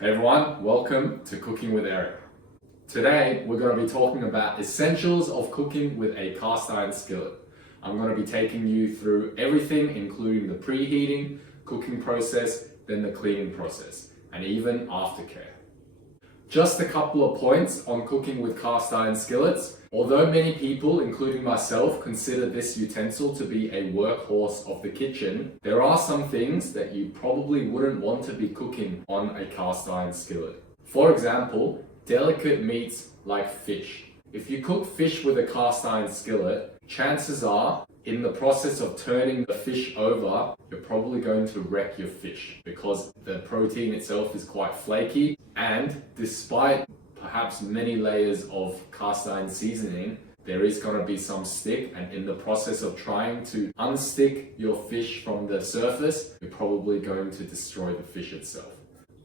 Hey everyone, welcome to Cooking with Eric. Today we're going to be talking about essentials of cooking with a cast iron skillet. I'm going to be taking you through everything, including the preheating, cooking process, then the cleaning process, and even aftercare. Just a couple of points on cooking with cast iron skillets. Although many people, including myself, consider this utensil to be a workhorse of the kitchen, there are some things that you probably wouldn't want to be cooking on a cast iron skillet. For example, delicate meats like fish. If you cook fish with a cast iron skillet, chances are, in the process of turning the fish over, you're probably going to wreck your fish because the protein itself is quite flaky, and despite perhaps many layers of cast iron seasoning, there is going to be some stick, and in the process of trying to unstick your fish from the surface, you're probably going to destroy the fish itself.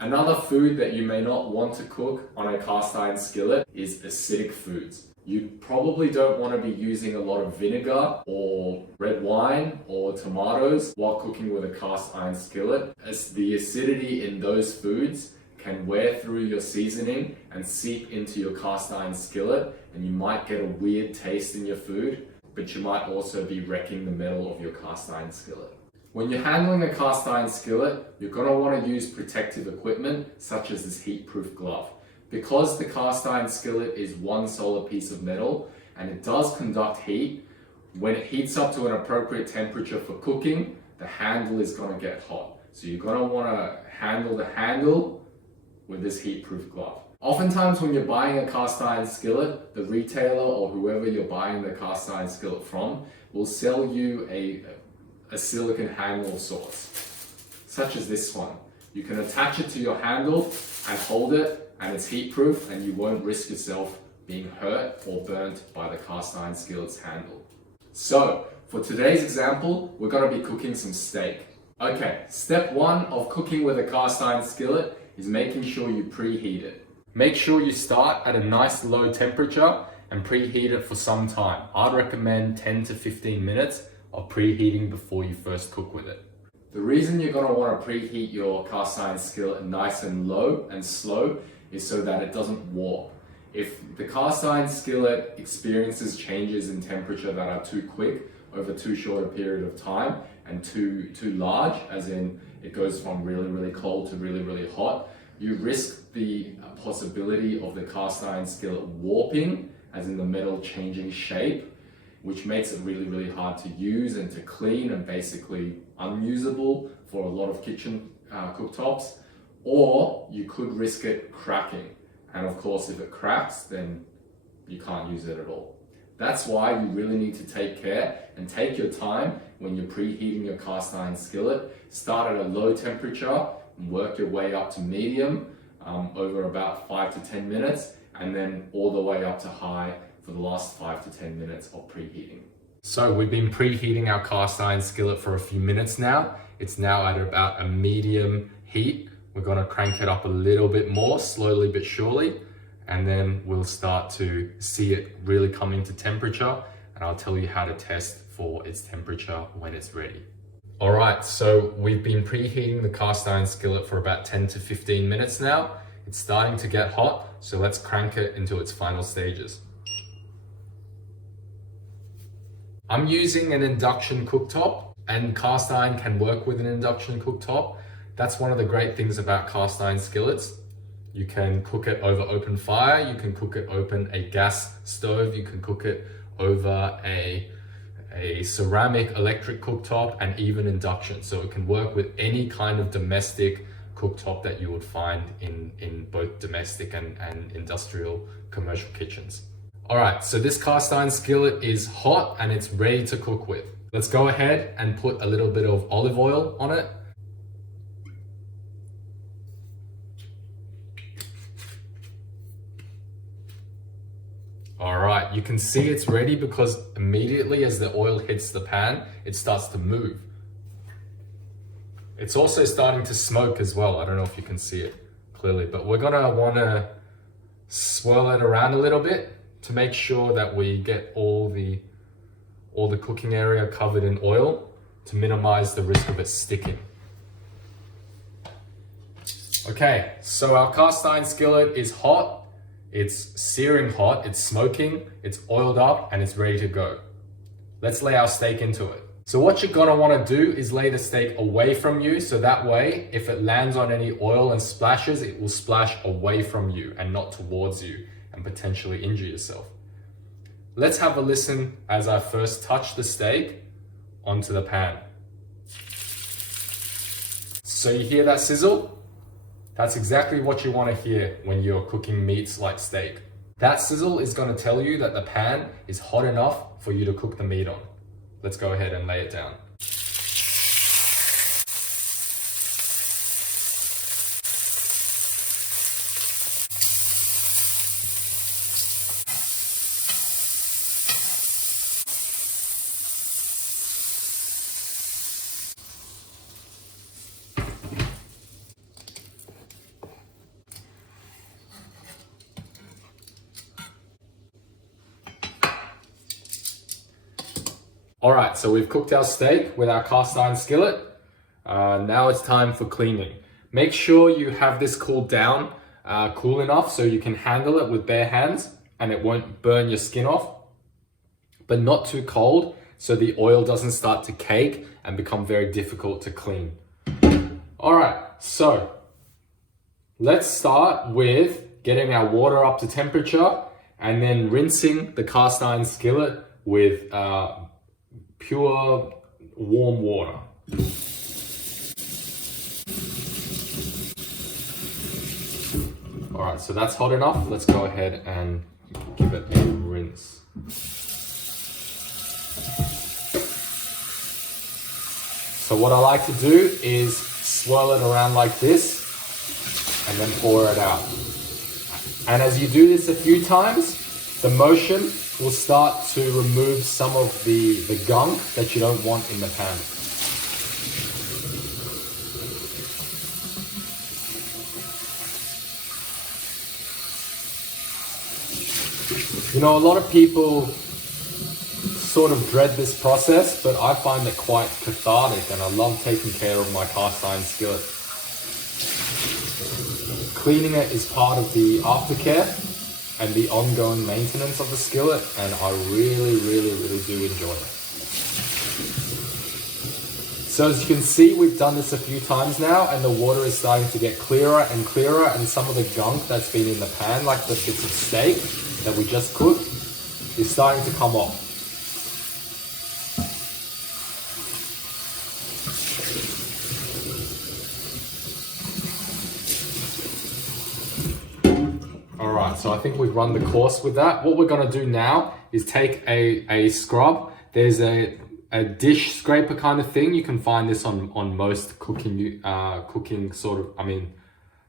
Another food that you may not want to cook on a cast iron skillet is acidic foods. You probably don't want to be using a lot of vinegar or red wine or tomatoes while cooking with a cast iron skillet, as the acidity in those foods can wear through your seasoning and seep into your cast iron skillet, and you might get a weird taste in your food, but you might also be wrecking the metal of your cast iron skillet. When you're handling a cast iron skillet, you're going to want to use protective equipment such as this heat-proof glove. Because the cast iron skillet is one solid piece of metal and it does conduct heat, when it heats up to an appropriate temperature for cooking, the handle is going to get hot. So you're going to want to handle the handle with this heat-proof glove. Oftentimes when you're buying a cast iron skillet, the retailer or whoever you're buying the cast iron skillet from will sell you a silicone handle of sorts, such as this one. You can attach it to your handle and hold it, and it's heat-proof, and you won't risk yourself being hurt or burnt by the cast iron skillet's handle. So, for today's example, we're going to be cooking some steak. Okay, step one of cooking with a cast iron skillet is making sure you preheat it. Make sure you start at a nice low temperature and preheat it for some time. I'd recommend 10 to 15 minutes of preheating before you first cook with it. The reason you're going to want to preheat your cast iron skillet nice and low and slow is so that it doesn't warp. If the cast iron skillet experiences changes in temperature that are too quick over too short a period of time and too large, as in it goes from really cold to really hot, you risk the possibility of the cast iron skillet warping, as in the metal changing shape, which makes it really hard to use and to clean and basically unusable for a lot of kitchen cooktops. Or you could risk it cracking. And of course, if it cracks, then you can't use it at all. That's why you really need to take care and take your time when you're preheating your cast iron skillet. Start at a low temperature and work your way up to medium over about 5 to 10 minutes, and then all the way up to high for the last 5 to 10 minutes of preheating. So we've been preheating our cast iron skillet for a few minutes now. It's now at about a medium heat. We're going to crank it up a little bit more, slowly but surely, and then we'll start to see it really come into temperature, and I'll tell you how to test for its temperature when it's ready. All right, so we've been preheating the cast iron skillet for about 10 to 15 minutes now. It's starting to get hot, so let's crank it into its final stages. I'm using an induction cooktop, and cast iron can work with an induction cooktop. That's one of the great things about cast iron skillets. You can cook it over open fire, you can cook it over a gas stove, you can cook it over a ceramic electric cooktop, and even induction. So it can work with any kind of domestic cooktop that you would find in both domestic and industrial commercial kitchens. All right, so this cast iron skillet is hot and it's ready to cook with. Let's go ahead and put a little bit of olive oil on it. All right, you can see it's ready because immediately as the oil hits the pan, it starts to move. It's also starting to smoke as well. I don't know if you can see it clearly, but we're gonna wanna swirl it around a little bit to make sure that we get all the cooking area covered in oil to minimize the risk of it sticking. Okay, so our cast iron skillet is hot, it's searing hot, it's smoking, it's oiled up, and it's ready to go. Let's lay our steak into it. So what you're gonna wanna do is lay the steak away from you, so that way, if it lands on any oil and splashes, it will splash away from you and not towards you and potentially injure yourself. Let's have a listen as I first touch the steak onto the pan. So you hear that sizzle? That's exactly what you want to hear when you're cooking meats like steak. That sizzle is going to tell you that the pan is hot enough for you to cook the meat on. Let's go ahead and lay it down. All right, so we've cooked our steak with our cast iron skillet. Now it's time for cleaning. Make sure you have this cooled down, cool enough so you can handle it with bare hands and it won't burn your skin off, but not too cold so the oil doesn't start to cake and become very difficult to clean. All right, so let's start with getting our water up to temperature and then rinsing the cast iron skillet with pure warm water. All right, so that's hot enough. Let's go ahead and give it a rinse. So what I like to do is swirl it around like this and then pour it out. And as you do this a few times, the motion will start to remove some of the gunk that you don't want in the pan. You know, a lot of people sort of dread this process, but I find it quite cathartic and I love taking care of my cast iron skillet. Cleaning it is part of the aftercare and the ongoing maintenance of the skillet, and I really do enjoy it. So as you can see, we've done this a few times now, and the water is starting to get clearer and clearer, and some of the gunk that's been in the pan, like the bits of steak that we just cooked, is starting to come off. So I think we've run the course with that. What we're gonna do now is take a scrub. There's a dish scraper kind of thing. You can find this on most cooking sort of,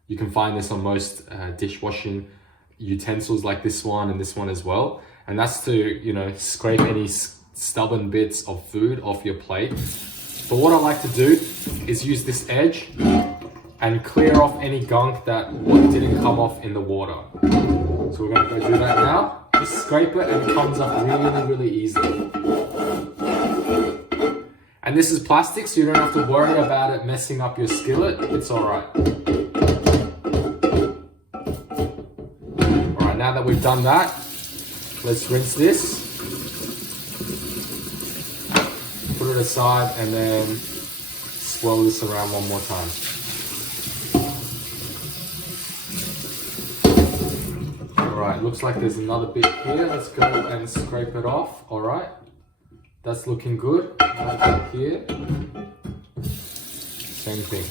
you can find this on most dishwashing utensils like this one and this one as well. And that's to, you know, scrape any stubborn bits of food off your plate. But what I like to do is use this edge and clear off any gunk that didn't come off in the water. So we're gonna go do that now. Just scrape it and it comes up really easily. And this is plastic, so you don't have to worry about it messing up your skillet. It's all right. All right, now that we've done that, let's rinse this. Put it aside and then swirl this around one more time. Alright, looks like there's another bit here. Let's go and scrape it off. Alright, that's looking good. Right here, same thing.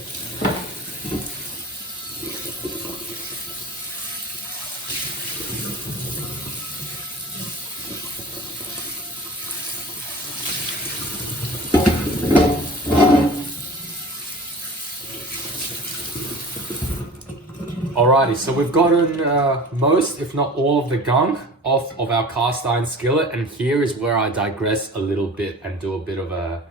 Alrighty, so we've gotten most, if not all, of the gunk off of our cast iron skillet, and here is where I digress a little bit and do a bit of a,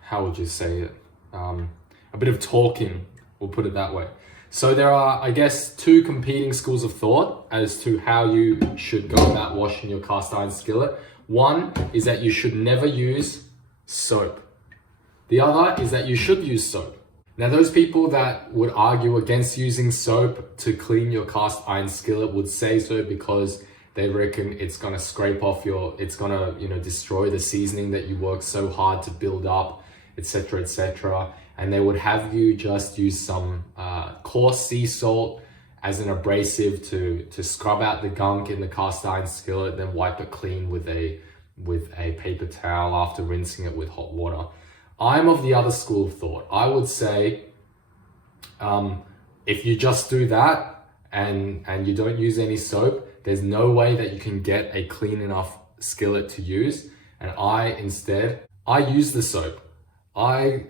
how would you say it? A bit of talking, we'll put it that way. So there are, I guess, two competing schools of thought as to how you should go about washing your cast iron skillet. One is that you should never use soap. The other is that you should use soap. Now, those people that would argue against using soap to clean your cast iron skillet would say so because they reckon it's gonna scrape off it's gonna, destroy the seasoning that you work so hard to build up, etc., etc. And they would have you just use some coarse sea salt as an abrasive to scrub out the gunk in the cast iron skillet, then wipe it clean with a paper towel after rinsing it with hot water. I'm of the other school of thought. I would say if you just do that and you don't use any soap, there's no way that you can get a clean enough skillet to use. And I use the soap. I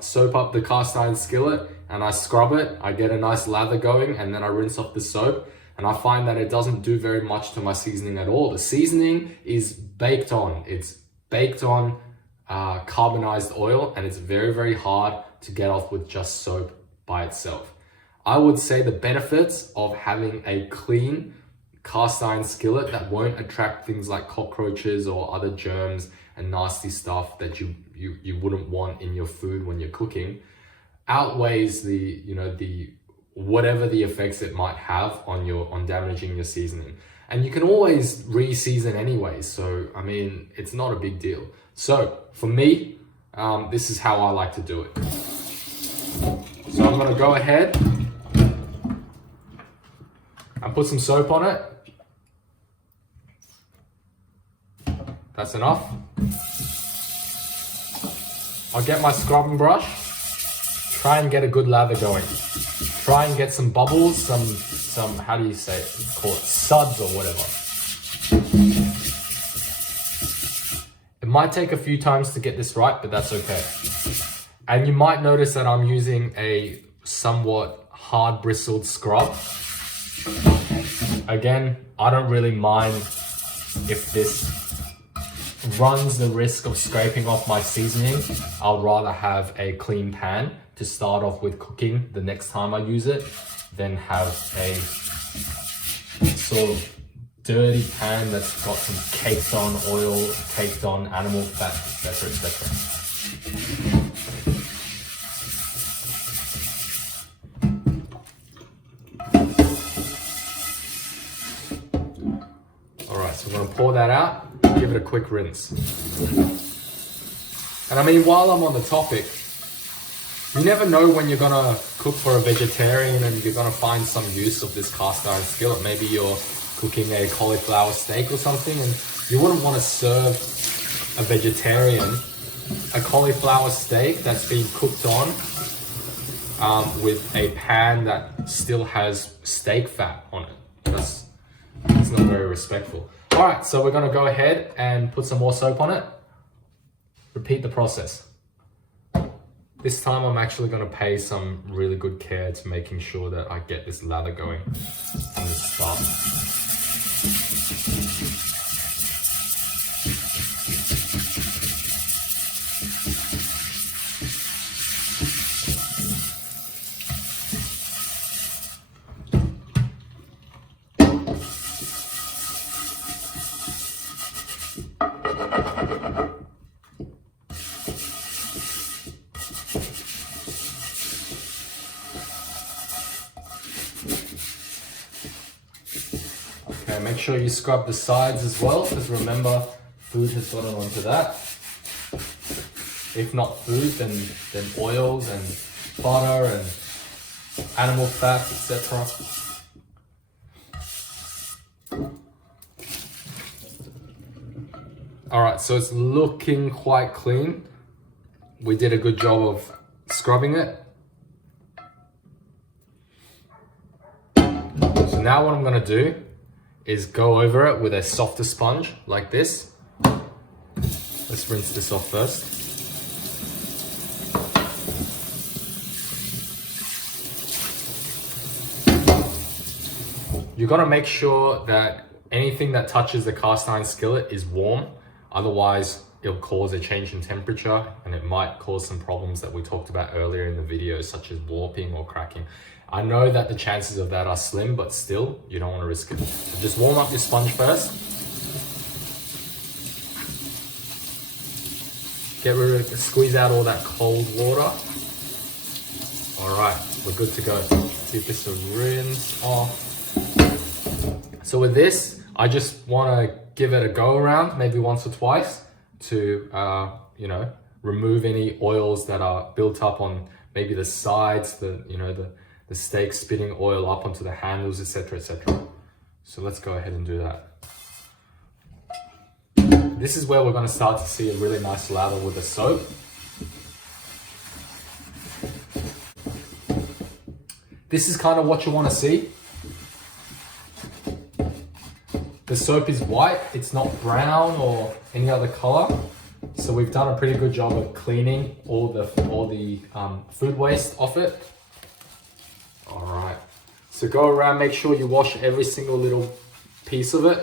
soap up the cast iron skillet and I scrub it. I get a nice lather going and then I rinse off the soap. And I find that it doesn't do very much to my seasoning at all. The seasoning is baked on. It's baked on carbonized oil, and it's very, very hard to get off with just soap by itself. I would say the benefits of having a clean cast iron skillet that won't attract things like cockroaches or other germs and nasty stuff that you wouldn't want in your food when you're cooking outweighs the whatever the effects it might have on damaging your seasoning. And you can always re-season anyway, so I mean, it's not a big deal. So for me, this is how I like to do it. So I'm gonna go ahead and put some soap on it. That's enough. I'll get my scrubbing brush, try and get a good lather going. Try and get some bubbles, some how do you say it? Call it suds or whatever. It might take a few times to get this right, but that's okay. And you might notice that I'm using a somewhat hard bristled scrub. Again, I don't really mind if this runs the risk of scraping off my seasoning. I'd rather have a clean pan to start off with cooking the next time I use it than have a sort of dirty pan that's got some caked on oil, caked on animal fat, etc., etc. All right, so we're gonna pour that out, give it a quick rinse. And I mean, while I'm on the topic, you never know when you're gonna cook for a vegetarian and you're gonna find some use of this cast iron skillet. Maybe you're cooking a cauliflower steak or something and you wouldn't want to serve a vegetarian a cauliflower steak that's been cooked on with a pan that still has steak fat on it. That's not very respectful. All right, so we're gonna go ahead and put some more soap on it. Repeat the process. This time I'm actually going to pay some really good care to making sure that I get this lather going from the start. Okay, make sure you scrub the sides as well, because remember, food has gotten onto that. If not food, then oils and butter and animal fat, etc. All right, so it's looking quite clean. We did a good job of scrubbing it. So now what I'm gonna do is go over it with a softer sponge like this. Let's rinse this off first. You gotta make sure that anything that touches the cast iron skillet is warm. Otherwise, it'll cause a change in temperature and it might cause some problems that we talked about earlier in the video, such as warping or cracking. I know that the chances of that are slim, but still, you don't want to risk it. So just warm up your sponge first. Squeeze out all that cold water. All right, we're good to go. Give this a rinse off. So with this, I just want to give it a go around, maybe once or twice to, remove any oils that are built up on maybe the sides, the steak spitting oil up onto the handles, etc., etc. So let's go ahead and do that. This is where we're going to start to see a really nice lather with the soap. This is kind of what you want to see. The soap is white, it's not brown or any other color. So we've done a pretty good job of cleaning all the food waste off it. All right, so go around, make sure you wash every single little piece of it.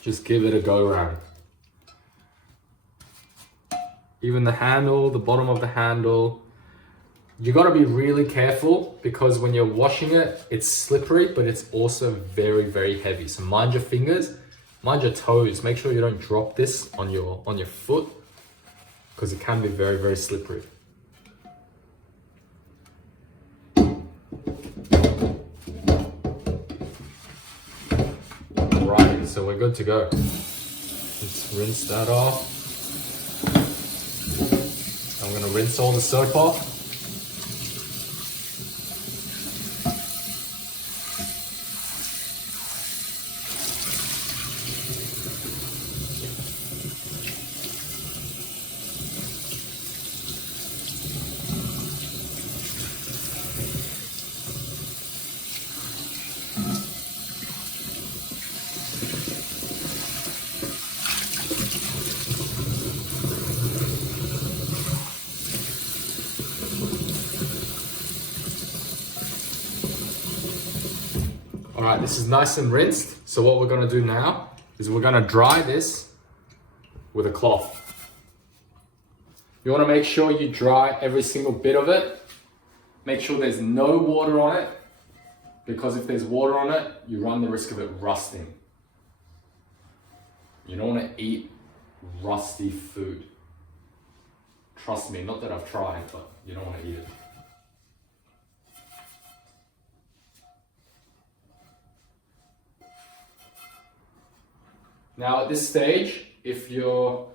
Just give it a go around. Even the handle, the bottom of the handle. You got to be really careful because when you're washing it, it's slippery, but it's also very, very heavy. So mind your fingers, mind your toes. Make sure you don't drop this on your foot because it can be very, very slippery. Right, so we're good to go. Just rinse that off. I'm going to rinse all the soap off. All right, this is nice and rinsed. So what we're gonna do now is we're gonna dry this with a cloth. You wanna make sure you dry every single bit of it. Make sure there's no water on it, because if there's water on it, you run the risk of it rusting. You don't wanna eat rusty food. Trust me, not that I've tried, but you don't wanna eat it. Now at this stage, if you're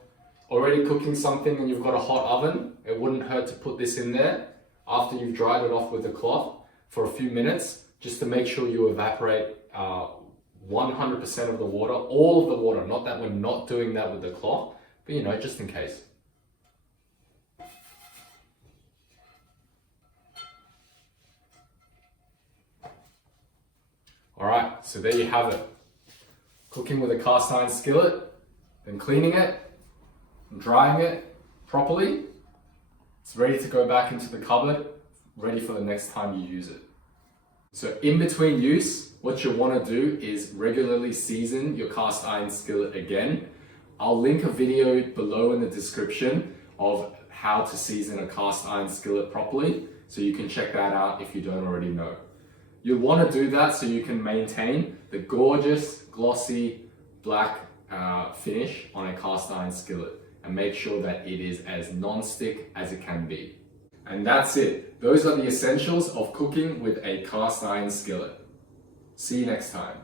already cooking something and you've got a hot oven, it wouldn't hurt to put this in there after you've dried it off with the cloth for a few minutes, just to make sure you evaporate 100% of the water, all of the water. Not that we're not doing that with the cloth, but just in case. All right, so there you have it. Cooking with a cast iron skillet, then cleaning it, and drying it properly. It's ready to go back into the cupboard, ready for the next time you use it. So in between use, what you want to do is regularly season your cast iron skillet again. I'll link a video below in the description of how to season a cast iron skillet properly, so you can check that out if you don't already know. You'll want to do that so you can maintain the gorgeous, glossy, black finish on a cast iron skillet, and make sure that it is as non-stick as it can be. And that's it. Those are the essentials of cooking with a cast iron skillet. See you next time.